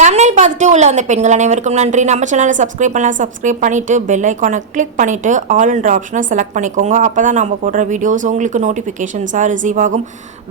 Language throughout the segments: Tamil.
தமிழில் பார்த்துட்டு உள்ள அந்த பெண்கள் அனைவருக்கும் நன்றி. நம்ம சேனலை சப்ஸ்கிரைப் பண்ணலாம், சப்ஸ்கிரைப் பண்ணிவிட்டு பெல் ஐக்கானை கிளிக் பண்ணிவிட்டு ஆல்ன்ற ஆப்ஷனை செலக்ட் பண்ணிக்கோங்க. அப்போ தான் நம்ம போடுற வீடியோஸ் உங்களுக்கு நோட்டிஃபிகேஷன்ஸாக ரிசீவ் ஆகும்.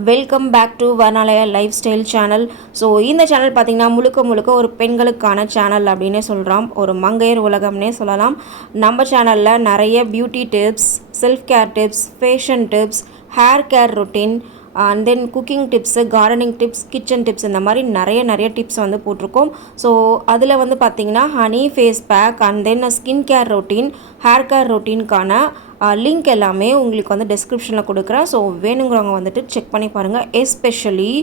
Welcome back to Varnalaya lifestyle channel. So இந்த சேனல் பார்த்திங்கன்னா முழுக்க ஒரு பெண்களுக்கான சேனல் அப்படின்னே சொல்கிறோம். ஒரு மங்கையர் உலகம்னே சொல்லலாம். நம்ம சேனலில் நிறைய beauty tips, self care tips, fashion tips, hair care routine and then cooking tips, gardening tips, kitchen tips இந்த மாதிரி நிறைய டிப்ஸ் வந்து போட்டிருக்கோம். ஸோ அதில் வந்து பார்த்திங்கன்னா honey face pack and then skin care routine, hair care ரொட்டீனுக்கான லிங்க் எல்லாமே உங்களுக்கு வந்து டிஸ்கிரிப்ஷனில் கொடுக்குறேன். ஸோ வேணுங்கிறவங்க வந்துட்டு செக் பண்ணி பாருங்கள். எஸ்பெஷலி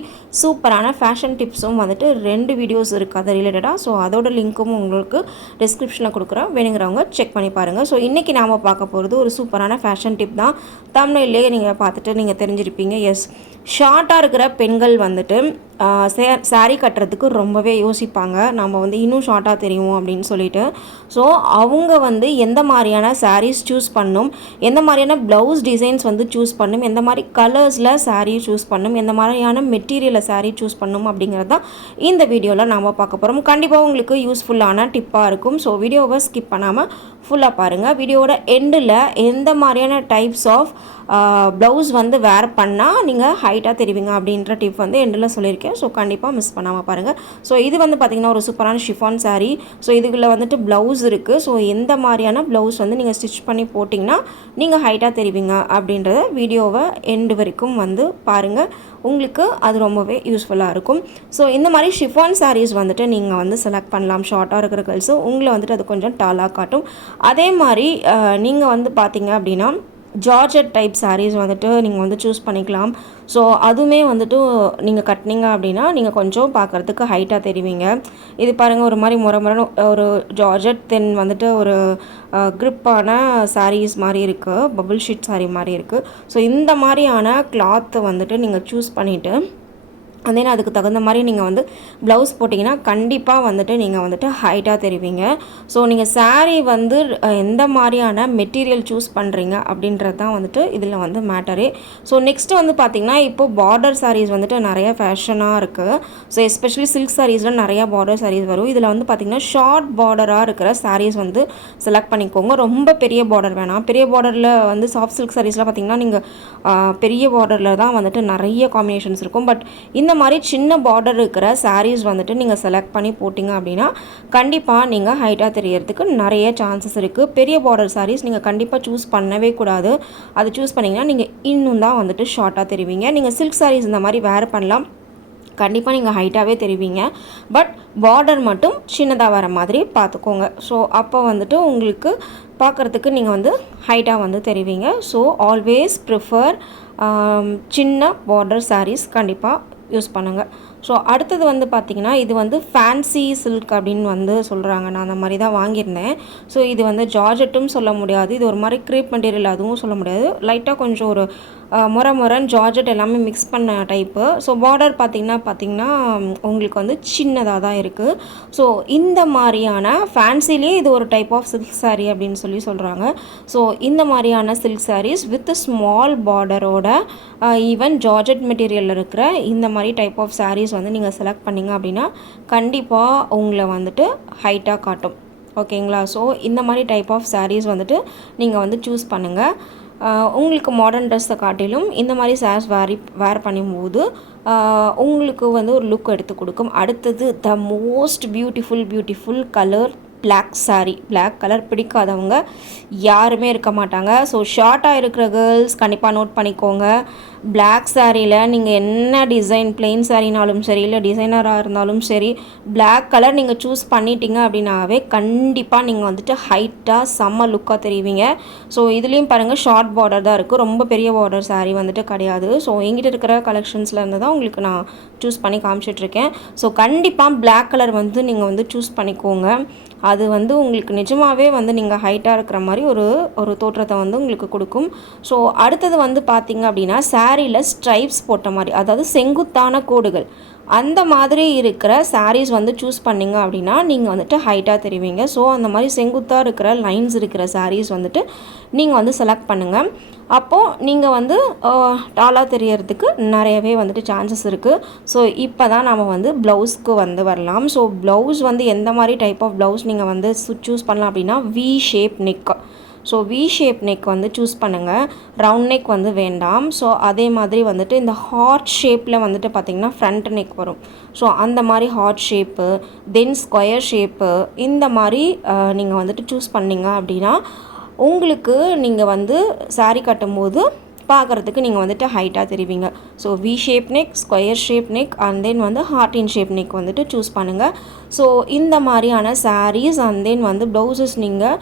சூப்பரான ஃபேஷன் டிப்ஸும் வந்துட்டு 2 வீடியோஸ் இருக்குது அது ரிலேட்டடாக. ஸோ அதோட லிங்க்கும் உங்களுக்கு டிஸ்கிரிப்ஷனில் கொடுக்குறேன். வேணுங்கிறவங்க செக் பண்ணி பாருங்கள். ஸோ இன்றைக்கி நாம் பார்க்க போகிறது ஒரு சூப்பரான ஃபேஷன் டிப் தான். தமிழ்லேயே நீங்கள் பார்த்துட்டு நீங்கள் தெரிஞ்சிருப்பீங்க. எஸ், ஷார்ட்டாக இருக்கிற பெண்கள் வந்துட்டு சாரீ கட்டுறதுக்கு ரொம்பவே யோசிப்பாங்க. நம்ம வந்து இன்னும் ஷார்ட்டாக தெரியும் அப்படின்னு சொல்லிட்டு. ஸோ அவங்க வந்து எந்த மாதிரியான சாரீஸ் சூஸ் பண்ணணும், எந்த மாதிரியான ப்ளவுஸ் டிசைன்ஸ் வந்து சூஸ் பண்ணணும், எந்த மாதிரி கலர்ஸில் சாரீ சூஸ் பண்ணணும், எந்த மாதிரியான மெட்டீரியலில் சாரீ சூஸ் பண்ணணும் அப்படிங்கிறது தான் இந்த வீடியோவில் நாம் பார்க்க போகிறோம். கண்டிப்பாக உங்களுக்கு யூஸ்ஃபுல்லான டிப்பாக இருக்கும். ஸோ வீடியோவை ஸ்கிப் பண்ணாமல் ஃபுல்லாக பாருங்கள். வீடியோவோட எண்டில் எந்த மாதிரியான டைப்ஸ் ஆஃப் ப்ளவுஸ் வந்து வேர் பண்ணால் நீங்கள் ஹைட்டாக தெரிவிங்க அப்படின்ற டிப் வந்து எண்டில் சொல்லியிருக்கேன். ஸோ கண்டிப்பாக மிஸ் பண்ணாமல் பாருங்கள். ஸோ இது வந்து பார்த்திங்கன்னா ஒரு சூப்பரான ஷிஃபான் சாரீ. ஸோ இதுக்குள்ளே வந்துட்டு ப்ளவுஸ் இருக்குது. ஸோ எந்த மாதிரியான ப்ளவுஸ் வந்து நீங்கள் ஸ்டிச் பண்ணி போட்டிங்கன்னா நீங்கள் ஹைட்டாக தெரிவிங்க அப்படின்றத வீடியோவை எண்டு வரைக்கும் வந்து பாருங்கள். உங்களுக்கு அது ரொம்பவே யூஸ்ஃபுல்லாக இருக்கும். ஸோ இந்த மாதிரி ஷிஃபான் சாரீஸ் வந்துட்டு நீங்கள் வந்து செலக்ட் பண்ணலாம். ஷார்ட்டாக இருக்கிற கேர்ள்ஸு உங்களை வந்துட்டு அது கொஞ்சம் டாலாக காட்டும். அதே மாதிரி நீங்கள் வந்து பார்த்தீங்க அப்படின்னா ஜார்ஜெட் டைப் சாரீஸ் வந்துட்டு நீங்கள் வந்து சூஸ் பண்ணிக்கலாம். ஸோ அதுவுமே வந்துட்டு நீங்கள் கட்டினீங்க அப்படின்னா நீங்கள் கொஞ்சம் பார்க்குறதுக்கு ஹைட்டாக தெரிவிங்க. இது பாருங்கள், ஒரு மாதிரி முறைன்னு ஒரு ஜார்ஜெட் தென் வந்துட்டு ஒரு க்ரிப்பான சாரீஸ் மாதிரி இருக்குது, பபுள் ஷீட் சாரீ மாதிரி இருக்குது. ஸோ இந்த மாதிரியான கிளாத்தை வந்துட்டு நீங்கள் சூஸ் பண்ணிவிட்டு அதே அதுக்கு தகுந்த மாதிரி நீங்கள் வந்து ப்ளவுஸ் போட்டிங்கன்னா கண்டிப்பாக வந்துட்டு நீங்கள் வந்துட்டு ஹைட்டாக தெரிவிங்க. ஸோ நீங்கள் சாரீ வந்து எந்த மாதிரியான மெட்டீரியல் சூஸ் பண்ணுறீங்க அப்படின்றது தான் வந்துட்டு இதில் வந்து மேட்டரே. ஸோ நெக்ஸ்ட்டு வந்து பார்த்திங்கன்னா இப்போது பார்டர் சாரீஸ் வந்துட்டு நிறைய ஃபேஷனாக இருக்குது. ஸோ எஸ்பெஷலி சில்க் சாரீஸில் நிறையா பார்டர் சாரீஸ் வரும். இதில் வந்து பார்த்திங்கன்னா ஷார்ட் பார்டராக இருக்கிற சாரீஸ் வந்து செலக்ட் பண்ணிக்கோங்க. ரொம்ப பெரிய பார்டர் வேணாம். பெரிய பார்டரில் வந்து சாஃப்ட் சில்க் சாரீஸில் பார்த்திங்கன்னா நீங்கள் பெரிய பார்டரில் தான் வந்துட்டு நிறைய காம்பினேஷன்ஸ் இருக்கும். பட் இந்த மாதிரி சின்ன பார்டர் இருக்கிற சாரீஸ் வந்துட்டு நீங்கள் செலக்ட் பண்ணி போட்டிங்க அப்படின்னா கண்டிப்பாக நீங்கள் ஹைட்டாக தெரியறதுக்கு நிறைய சான்சஸ் இருக்குது. பெரிய பார்டர் சாரீஸ் நீங்கள் கண்டிப்பாக சூஸ் பண்ணவே கூடாது. அது சூஸ் பண்ணிங்கன்னா நீங்கள் இன்னும் தான் வந்துட்டு ஷார்ட்டாக தெரிவிங்க. நீங்கள் சில்க் சாரீஸ் இந்த மாதிரி வேர் பண்ணலாம், கண்டிப்பாக நீங்கள் ஹைட்டாகவே தெரிவிங்க. பட் பார்டர் மட்டும் சின்னதாக வர மாதிரி பார்த்துக்கோங்க. ஸோ அப்போ வந்துட்டு உங்களுக்கு பார்க்குறதுக்கு நீங்கள் வந்து ஹைட்டாக வந்து தெரிவிங்க. ஸோ ஆல்வேஸ் ப்ரிஃபர் சின்ன பார்டர் சாரீஸ் கண்டிப்பாக யூஸ் பண்ணுங்கள். ஸோ அடுத்தது வந்து பார்த்திங்கன்னா இது வந்து ஃபேன்சி சில்க் அப்படின்னு வந்து சொல்கிறாங்க. நான் அந்த மாதிரி தான் வாங்கியிருந்தேன். ஸோ இது வந்து ஜார்ஜெட்டும் சொல்ல முடியாது, இது ஒரு மாதிரி க்ரேப் மெட்டீரியல் அதுவும் சொல்ல முடியாது. லைட்டாக கொஞ்சம் ஒரு முறைன்னு ஜார்ஜெட் எல்லாமே மிக்ஸ் பண்ண டைப்பு. ஸோ பார்டர் பார்த்திங்கன்னா உங்களுக்கு வந்து சின்னதாக தான் இருக்குது. ஸோ இந்த மாதிரியான ஃபேன்சிலே இது ஒரு டைப் ஆஃப் சில்க் சாரீ அப்படின்னு சொல்கிறாங்க. ஸோ இந்த மாதிரியான சில்க் சாரீஸ் வித் ஸ்மால் பார்டரோட ஈவன் ஜார்ஜெட் மெட்டீரியலில் இருக்கிற இந்த மாதிரி டைப் ஆஃப் சாரீஸ் வந்து நீங்கள் செலக்ட் பண்ணிங்க அப்படின்னா கண்டிப்பாக உங்களை வந்துட்டு ஹைட்டாக காட்டும். ஓகேங்களா? ஸோ இந்த மாதிரி டைப் ஆஃப் சாரீஸ் வந்துட்டு நீங்கள் வந்து சூஸ் பண்ணுங்கள். உங்களுக்கு மாடர்ன் ட்ரெஸ்ஸை காட்டிலும் இந்த மாதிரி சாரீஸ் வேர் பண்ணும்போது உங்களுக்கு வந்து ஒரு லுக் எடுத்து கொடுக்கும். அடுத்தது the most beautiful colour black sari. Black colour பிடிக்காதவங்க யாருமே இருக்க மாட்டாங்க. ஸோ ஷார்ட்டாக இருக்கிற கேர்ள்ஸ் கண்டிப்பாக நோட் பண்ணிக்கோங்க. பிளாக் சாரியில் நீங்கள் என்ன டிசைன், பிளெயின் சாரினாலும் சரி இல்லை டிசைனராக இருந்தாலும் சரி, பிளாக் கலர் நீங்கள் சூஸ் பண்ணிட்டீங்க அப்படின்னாவே கண்டிப்பாக நீங்கள் வந்துட்டு ஹைட்டாக செம்ம லுக்காக தெரிவிங்க. ஸோ இதுலேயும் பாருங்கள் ஷார்ட் பார்டர் தான் இருக்குது, ரொம்ப பெரிய பார்டர் சாரீ வந்துட்டு கிடையாது. ஸோ எங்கிட்ட இருக்கிற கலெக்ஷன்ஸில் இருந்து தான் உங்களுக்கு நான் சூஸ் பண்ணி காமிச்சிட்ருக்கேன். ஸோ கண்டிப்பாக பிளாக் கலர் வந்து நீங்கள் வந்து சூஸ் பண்ணிக்கோங்க. அது வந்து உங்களுக்கு நிஜமாகவே வந்து நீங்கள் ஹைட்டாக இருக்கிற மாதிரி ஒரு தோற்றத்தை வந்து உங்களுக்கு கொடுக்கும். ஸோ அடுத்தது வந்து பார்த்திங்க அப்படின்னா சாரியில் ஸ்ட்ரைப்ஸ் போட்ட மாதிரி, அதாவது செங்குத்தான கோடுகள் அந்த மாதிரி இருக்கிற சாரீஸ் வந்து சூஸ் பண்ணிங்க அப்படின்னா நீங்கள் வந்துட்டு ஹைட்டாக தெரிவிங்க. ஸோ அந்த மாதிரி செங்குத்தாக இருக்கிற லைன்ஸ் இருக்கிற சாரீஸ் வந்துட்டு நீங்கள் வந்து செலக்ட் பண்ணுங்கள். அப்போது நீங்கள் வந்து டாலாக தெரியறதுக்கு நிறையவே வந்துட்டு சான்சஸ் இருக்குது. ஸோ இப்போ தான் நம்ம வந்து ப்ளவுஸ்க்கு வந்து வரலாம். ஸோ ப்ளவுஸ் வந்து எந்த மாதிரி டைப் ஆஃப் ப்ளவுஸ் நீங்கள் வந்து சூஸ் பண்ணலாம் அப்படின்னா we shape neck. So we shape neck வந்து சூஸ் பண்ணுங்கள், ரவுண்ட் நெக் வந்து வேண்டாம். ஸோ அதே மாதிரி வந்துட்டு இந்த ஹார்ட் ஷேப்பில் வந்துட்டு பார்த்திங்கன்னா ஃப்ரண்ட் நெக் வரும். ஸோ அந்த மாதிரி heart shape, then square shape, இந்த மாதிரி நீங்கள் வந்துட்டு சூஸ் பண்ணிங்க அப்படின்னா உங்களுக்கு நீங்கள் வந்து சாரீ கட்டும்போது பார்க்குறதுக்கு நீங்கள் வந்துட்டு ஹைட்டாக தெரிவிங்க. So we shape neck, square shape neck and then வந்து ஹார்ட் இன் ஷேப் நெக் வந்துட்டு சூஸ் பண்ணுங்கள். ஸோ இந்த மாதிரியான சாரீஸ் அண்ட் தென் வந்து ப்ளவுசஸ் நீங்கள்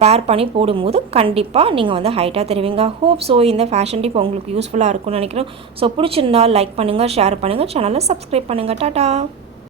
பேர் பண்ணி போடும்போது கண்டிப்பாக நீங்கள் வந்து ஹைட்டாக தெரிவிங்க. ஹோப் ஸோ இந்த ஃபேஷன் டிப் உங்களுக்கு யூஸ்ஃபுல்லாக இருக்கும்னு நினைக்கிறேன். ஸோ பிடிச்சிருந்தால் லைக் பண்ணுங்கள், ஷேர் பண்ணுங்கள், சேனலை சப்ஸ்கிரைப் பண்ணுங்கள். டாடா.